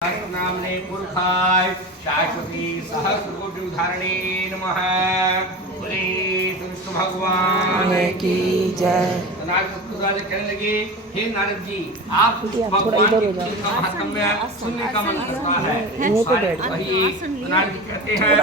नामने पुरुषाय शाश्वती सहस्रकोटि उदाहरणे नमः। बोले विष्णु भगवान की जय। नारद कहने लगे, हे नारद जी, आप भगवान का महात्म्य सुनने का मन करता है। वही नारद जी कहते हैं,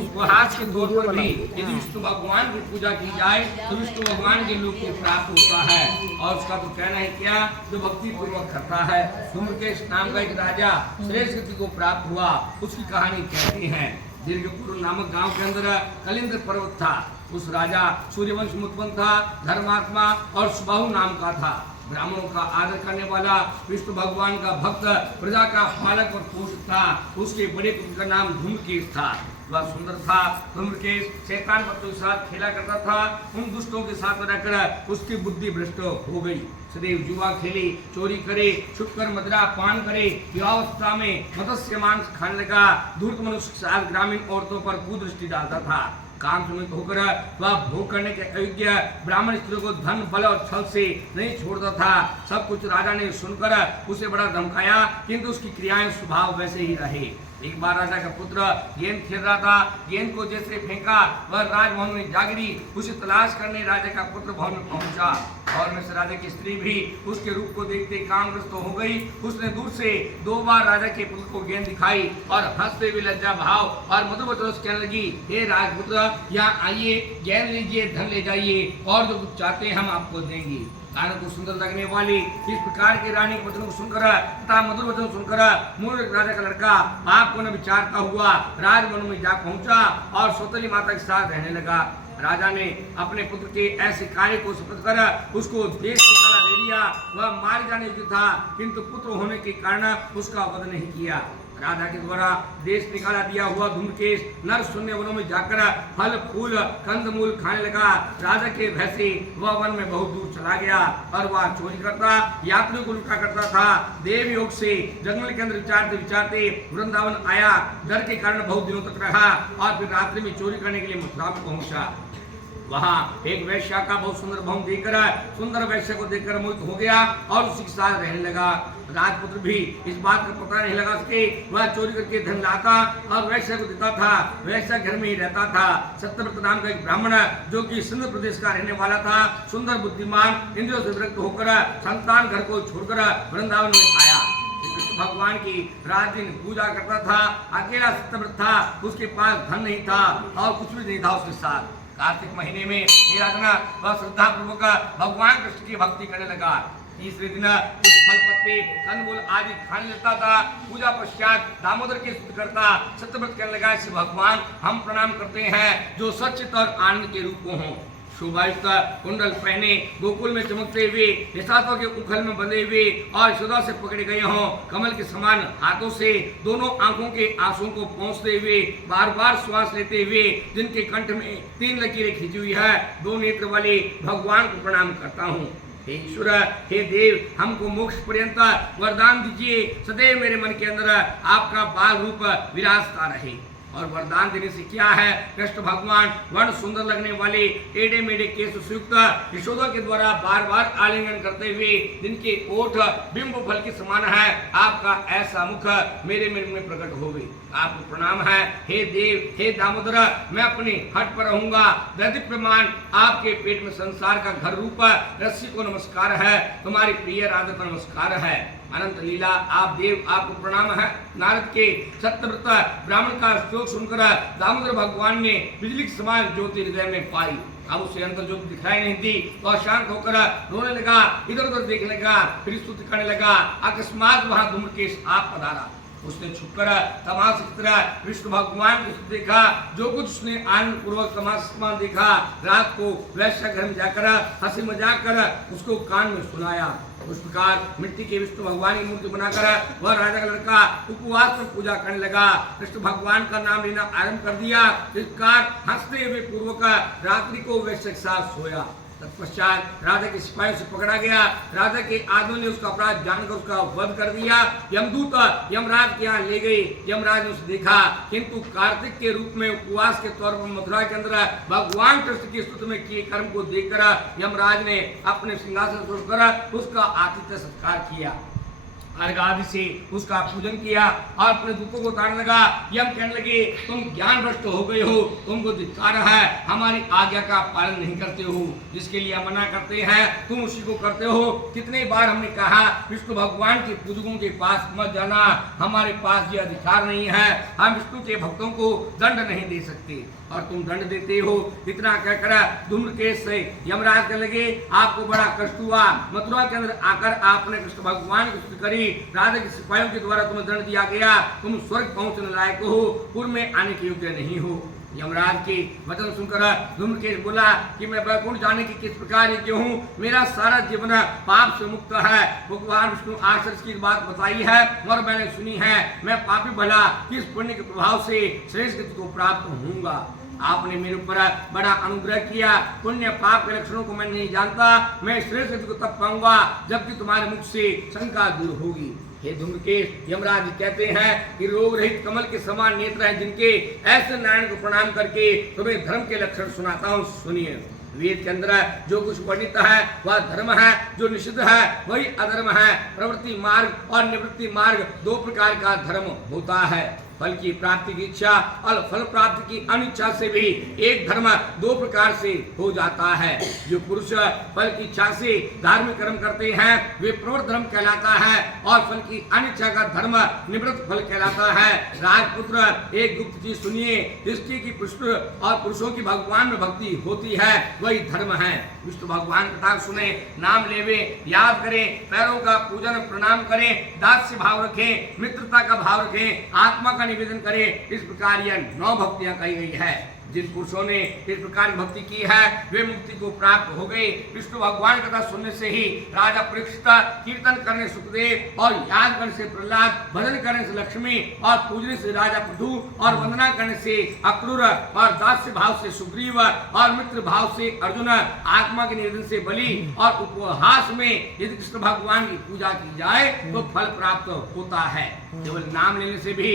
उपहास के तौर पर भी यदि विष्णु भगवान की पूजा की जाए तो विष्णु भगवान के लोग को प्राप्त होता है। और उसका तो कहना है क्या, जो भक्ति पूर्वक करता है। धूम्रकेश नाम का एक राजा श्रेष्ठ गति को प्राप्त हुआ, उसकी कहानी कहते हैं। दीर्घपुर नामक गांव के अंदर कलिंद पर्वत था। उस राजा सूर्यवंश में उत्पन्न था, धर्मात्मा और सुबाहु नाम का था। ब्राह्मणों का आदर करने वाला, विष्णु भगवान का भक्त, प्रजा का पालक और पोषक था। उसके बड़े पुत्र का नाम धूम्रकेश था। वह सुंदर था। धूम्रकेश शैतान बच्चों के साथ खेला करता था। उन दुष्टों के साथ रहकर उसकी बुद्धि भ्रष्ट हो गई। सदैव जुआ खेले, चोरी करे, छुपकर मदिरा पान करे, युवावस्था में मत्स्य मांस खाने लगा। धूर्त मनुष्य के साथ ग्रामीण औरतों पर कुदृष्टि डालता था। काम सुमित होकर वह भोग करने के अयोग्य ब्राह्मण स्त्रियों को धन बल और छल से नहीं छोड़ता था। सब कुछ राजा ने सुनकर उसे बड़ा धमकाया, किंतु उसकी क्रियाएं स्वभाव वैसे ही रहे। एक बार राजा का पुत्र गेंद खेल रहा था। गेंद को जैसे फेंका, वह राजभवन में जा गिरी। उसे तलाश करने राजा का पुत्र भवन में पहुंचा और में से राजा की स्त्री भी उसके रूप को देखते कामग्रस्त हो गई। उसने दूर से 2 बार राजा के पुत्र को गेंद दिखाई और हंसते हुए लज्जा भाव और मधुर वचनों से कहने लगी, हे राजपुत्र, यहाँ आइए, गेंद लीजिए, धन ले जाइए और जो कुछ चाहते हैं हम आपको देंगे। कानों को सुंदर लगने वाली इस प्रकार की रानी के वचनों को सुनकर तथा मधुर वचनों सुनकर मूर्ख राजा का लड़का आपको न विचारता हुआ राजभवन में जा पहुंचा और सौतेली माता के साथ रहने लगा। राजा ने अपने पुत्र के ऐसे कार्य को सफल कर उसको देश निकाला दे दिया। वह मार जाने योग्य था, किंतु पुत्र होने के कारण उसका वध नहीं किया। राजा के द्वारा देश निकाला दिया हुआ धूम्रकेश नर शून्य वनों में जाकर फल फूल कंदमूल खाने लगा। राजा के भय से वह वन में बहुत दूर चला गया और वह चोरी करता, यात्रियों को लूटा करता था। देव योग से जंगल के अंदर विचारते विचारते वृंदावन आया। डर के कारण बहुत दिनों तक रहा और फिर रात्रि में चोरी करने के लिए मथुरा में पहुंचा। वहाँ एक वैश्या का बहुत सुंदर भवन देखकर सुंदर वैश्य को देखकर मोहित हो गया और उसी के साथ रहने लगा। राजपुत्र भी इस बात का पता नहीं लगा कि वह चोरी करके धन लाता और वैश्य को देता था। वैश्य घर में ही रहता था। सत्यव्रत नाम का एक ब्राह्मण जो कि सिंध प्रदेश का रहने वाला था, सुंदर बुद्धिमान, इंद्रियों से विरक्त होकर संतान घर को छोड़कर वृंदावन में आया। कृष्ण भगवान की रात दिन पूजा करता था। अकेला सत्यव्रत था, उसके पास धन नहीं था और कुछ भी नहीं था उसके साथ। कार्तिक महीने में आराधना वह श्रद्धा पूर्वक भगवान कृष्ण की भक्ति करने लगा। तीसरे दिन कुछ फल पत्ते कंदमूल आदि खाने लगता था। पूजा पश्चात दामोदर की स्तुति करता। सत्यव्रत कहने लगा, श्री भगवान, हम प्रणाम करते हैं जो सचित और आनंद के रूप को हों। शोभायुक्त कुंडल पहने, गोकुल में चमकते हुए, हिसातों के उखल में बंधे हुए और यशोदा से पकड़े गए हों। कमल के समान हाथों से दोनों आंखों के आंसुओं को पहुंचते हुए, बार बार श्वास लेते हुए, जिनके कंठ में 3 लकीरें खींची हुई है, 2 नेत्र वाले भगवान को प्रणाम करता हूँ। हे ईश्वर, हे देव, हमको मोक्ष पर्यंत वरदान दीजिए। सदैव मेरे मन के अंदर आपका बाल रूप विराजता रहे। और वरदान देने से क्या है, कृष्ण भगवान वर्ण सुंदर लगने वाले टेढ़े मेढ़े केश युक्त यशोदा के द्वारा बार बार आलिंगन करते हुए, जिनके ओठ बिंब फल के समान है, आपका ऐसा मुख मेरे मन में प्रकट हो गई। आपको प्रणाम है। हे देव, हे दामोदर, मैं अपने हट पर रहूंगा। दैदीप्यमान आपके पेट में संसार का घर रूप रस्सी को नमस्कार है। तुम्हारी प्रिय राधा को नमस्कार है। अनंत लीला आप देव, आपको प्रणाम है। नारद के सत्यव्रत ब्राह्मण का श्लोक सुनकर दामोदर भगवान ने बिजली के समान ज्योति हृदय में पाई। अब उसे अंतर ज्योति दिखाई नहीं दी तो शांत होकर रोने लगा, इधर उधर देखने लगा, फिर स्तुति करने लगा। अकस्मात वहां धूम्रकेश आप पधारा। उसने छुपकर तमाशे की तरह विष्णु भगवान को देखा। जो कुछ उसने आनंद पूर्वक तमाशा देखा, रात को वैश्य घर में जाकर हंसी मजाक कर उसको कान में सुनाया। उस प्रकार मिट्टी के विष्णु भगवान की मूर्ति बनाकर वह राजा का लड़का उपवास में पूजा करने लगा। कृष्ण भगवान का नाम लेना आरंभ कर दिया। इस प्रकार हंसते हुए पूर्वक रात्रि को वैश्य के साथ सोया। तत्पश्चात राजा के सिपाहियों से पकड़ा गया। राजा के आदमी ने उसका अपराध जानकर उसका वध कर दिया। यमदूत यमराज के यहाँ ले गए। यमराज ने उसे देखा, किंतु कार्तिक के रूप में उपवास के तौर पर मथुरा के अंदर भगवान कृष्ण की स्तुति में किए कर्म को देखकर यमराज ने अपने सिंहासन पर उसका आतिथ्य सत्कार किया। अर्घ आदि से उसका पूजन किया और अपने दुखों को उतारने लगा। यम कहने लगे तुम ज्ञान भ्रष्ट हो गए हो, तुमको धिक्कार है, हमारी आज्ञा का पालन नहीं करते हो, जिसके लिए मना करते हैं तुम उसी को करते हो। कितने बार हमने कहा विष्णु भगवान के पूजकों के पास मत जाना, हमारे पास ये अधिकार नहीं है, हम विष्णु के भक्तों को दंड नहीं दे सकते और तुम दंड देते हो। इतना कहकर धूम्रकेश से यमराज कहने लगे आपको बड़ा कष्ट हुआ, मथुरा के अंदर आकर आपने कृष्ण भगवान की स्तुति करी, राजा के सिपाहियों के द्वारा तुम्हें दंड दिया गया, तुम स्वर्ग पहुंचने लायक हो, पूर्व में आने के योग्य नहीं हो। यमराज के वचन सुनकर धूम्रकेश बोला कि मैं वैकुंठ जाने की किस प्रकार योग्य हूँ, मेरा सारा जीवन पाप से मुक्त है। भगवान विष्णु आश्चर्य की बात बताई है और मैंने सुनी है, मैं पापी भला किस पुण्य के प्रभाव से श्रेष्ठ गति को प्राप्त होऊंगा। आपने मेरे ऊपर बड़ा अनुग्रह किया, पुण्य पाप के लक्षणों को मैं नहीं जानता, मैं श्रेष्ठ गति को तब पाऊंगा जबकि तुम्हारे मुख से शंका दूर होगी। हे धूम्रकेश यमराज कहते हैं कि रोग रहित कमल के समान नेत्र हैं जिनके, ऐसे नारायण को प्रणाम करके तुम्हें धर्म के लक्षण सुनाता हूँ, सुनिए। वेद के अंदर जो कुछ वर्णित है वह धर्म है, जो निषिद्ध है वही अधर्म है। प्रवृत्ति मार्ग और निवृत्ति मार्ग दो प्रकार का धर्म होता है। फल की प्राप्ति की इच्छा और फल प्राप्ति की अनिच्छा से भी एक धर्म दो प्रकार से हो जाता है। जो पुरुष फल की इच्छा से धार्मिक कर्म करते हैं वे प्रवृत्त धर्म कहलाता है और फल की अनिच्छा का धर्म निवृत्त फल कहलाता है। राजपुत्र एक गुप्त चीज सुनिए, स्त्री की पुरुष और पुरुषों की भगवान में भक्ति होती है वही धर्म है। विष्णु भगवान कथा सुने, नाम लेवे, याद करें, पैरों का पूजन प्रणाम करें, दास्य भाव रखें, मित्रता का भाव रखें, आत्मा का निवेदन करें। इस प्रकार यह 9 भक्तियां कही गई है। जिन पुरुषों ने इस प्रकार की भक्ति की है वे मुक्ति को प्राप्त हो गए। विष्णु भगवान कथा सुनने से ही राजा परीक्षित, कीर्तन करने सुखदेव और याद करने से प्रहलाद, भजन करने से लक्ष्मी और पूजने से राजा पृथु और वंदना करने से अक्रूर और दास्य भाव से सुग्रीव और मित्र भाव से अर्जुन, आत्मा के निवेदन से बलि और उपहास में यदि कृष्ण भगवान की पूजा की जाए तो फल प्राप्त होता है। केवल नाम लेने से भी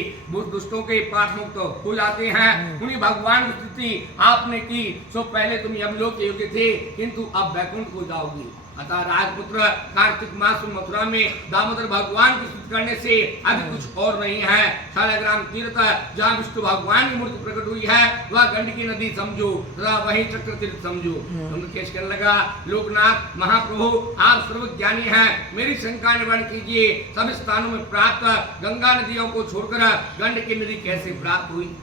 दुष्टों के पाप मुक्त हो जाते हैं। उन्हीं भगवान की स्तुति आपने की सो पहले तुम यमलोक के योग्य थे किंतु अब वैकुंठ को जाओगी। अतः राजपुत्र कार्तिक मास में मथुरा में दामोदर भगवान की स्तुति करने से अधिक कुछ और नहीं है। शालग्राम तीर्थ जहाँ विष्णु भगवान की मूर्ति प्रकट हुई है वह गंडकी नदी समझो तथा वही चक्र तीर्थ समझो। धूम्रकेश कहने लगा लोकनाथ महाप्रभु आप सर्वज्ञानी हैं, मेरी शंका निवारण कीजिए, सब स्थानों में प्राप्त गंगा नदियों को छोड़कर गंडकी नदी कैसे प्राप्त हुई।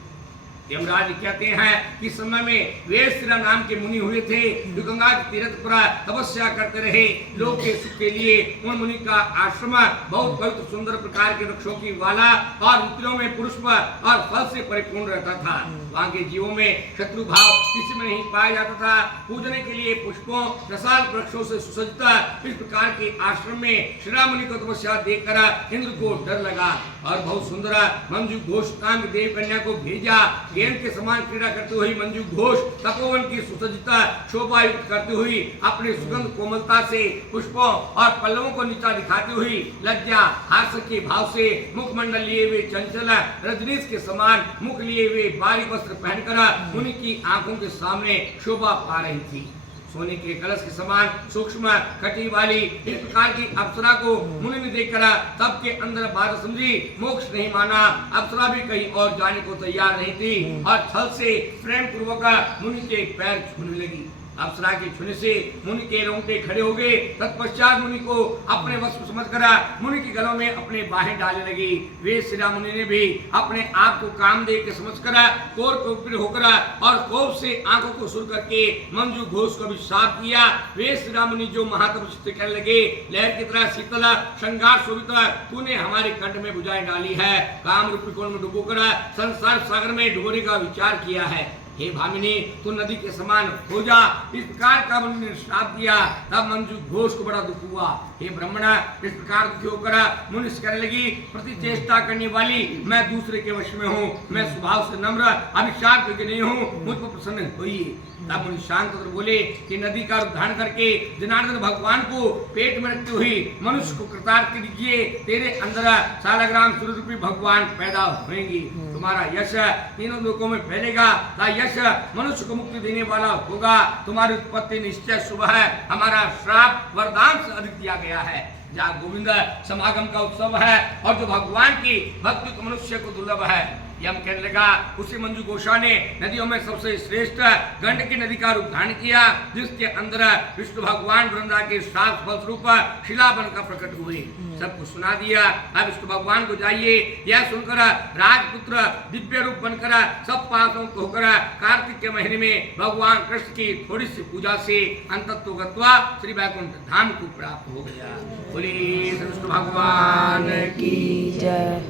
यमराज कहते हैं कि समय में वेश्या नाम के मुनि हुए थे जो गंगा के तीर्थ पर तपस्या करते रहे। लोक के सुख के लिए उन मुनि का आश्रम बहुत पवित्र सुंदर प्रकार के वृक्षों की वाला और ऋतुओं में पुष्प और फल से परिपूर्ण रहता था। वहाँ के जीवों में शत्रु भाव किसी में नहीं पाया जाता था। पूजने के लिए पुष्पों रसाल वृक्षों से सुसज्जित इस प्रकार के आश्रम में श्री मुनि को तपस्या देखकर इंद्र को डर लगा और बहुत सुंदर मंजू घोष नाम की देव कन्या को भेजा। गेंद के समान क्रीड़ा करते हुई मंजू घोष तपोवन की सुसज्जिता शोभा युक्त करती हुई अपने सुगंध कोमलता से पुष्पों और पल्लवों को नीचा दिखाती हुई लज्जा हास्य के भाव से मुखमंडल लिए हुए चंचल रजनीश के समान मुख लिए हुए बारीक वस्त्र पहनकर मुनि की आंखों के सामने शोभा पा रही थी। सोने के कलश के समान सूक्ष्म कटी वाली इस प्रकार की अप्सरा को मुनि ने देखकर तब के अंदर बात समझी, मोक्ष नहीं माना। अप्सरा भी कहीं और जाने को तैयार नहीं थी और छल से प्रेम पूर्वक मुनि के पैर छूने लगी। अप्सरा के छूने से मुनि के रोंगटे खड़े हो गए। तत्पश्चात मुनि को अपने वश में समझकर मुनि के गलों में अपने बाहें डालने लगी। वे श्री मुनि ने भी अपने आप को कामदेव के समझकर कोर कोपित होकर और कोप से आंखों को सुर करके मंजू घोष को भी साफ किया। वे श्री मुनि जो महातपस्वी कहने लगे लहर की तरह शीतल श्रृंगार शोभित तूने हमारे कंठ में बुझाई डाली है, काम रूपी कोण में डुबोकर संसार सागर में डुबोने का विचार किया है। हे भामिनी तू नदी के समान हो जा, इस प्रकार का मुनि ने श्राप दिया। तब मंजू घोष को बड़ा दुख हुआ। हे ब्राह्मण इस प्रकार दुखी होकर मुनि कहने लगी प्रति चेष्टा करने वाली मैं दूसरे के वश में हूँ, मैं स्वभाव से नम्र अभिशाप योग्य नहीं हूँ, मुझ पर प्रसन्न होइए। तब मुनि शांत होकर बोले कि नदी का रूप धारण करके जनार्दन भगवान को पेट में रखते हुए मनुष्य को कृतार्थ कीजिए, तेरे अंदर शालग्राम सूर्य रूपी भगवान पैदा होंगे। तुम्हारा यश तीनों लोकों में फैलेगा, यश मनुष्य को मुक्ति देने वाला होगा। तुम्हारी उत्पत्ति निश्चय शुभ है, हमारा श्राप वरदान से अधिक दिया गया है। जहाँ गोविंद समागम का उत्सव है और जो भगवान की भक्ति तो मनुष्य को दुर्लभ है। यम कहने लगा उसी मंजू घोषा ने नदियों में सबसे श्रेष्ठ गंडकी नदी का रूप धारण किया, जिसके अंदर विष्णु भगवान वृंदा के सात फलस्वरूप शिला बनकर प्रकट हुए। सबको सुना दिया। अब विष्णु भगवान को जाइए यह सुनकर राजपुत्र दिव्य रूप बनकर सब पापों को होकर कार्तिक के महीने में भगवान कृष्ण की थोड़ी सी पूजा से अंतत्व गत्वा श्री वैकुंठ धाम को प्राप्त हो गया। बोलिए विष्णु भगवान की जय।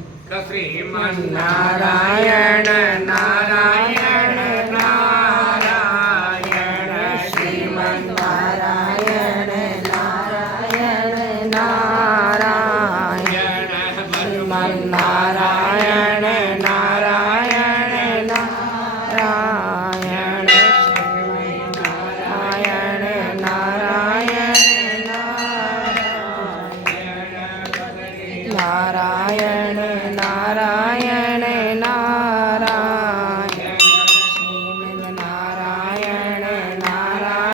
श्रीमन्नारायण नारायण नारायण श्रीमन्नारायण नारायण नारायण श्रीमन्नारायण नारायण नारायण श्रीमन्नारायण नारायण नारायण नारायण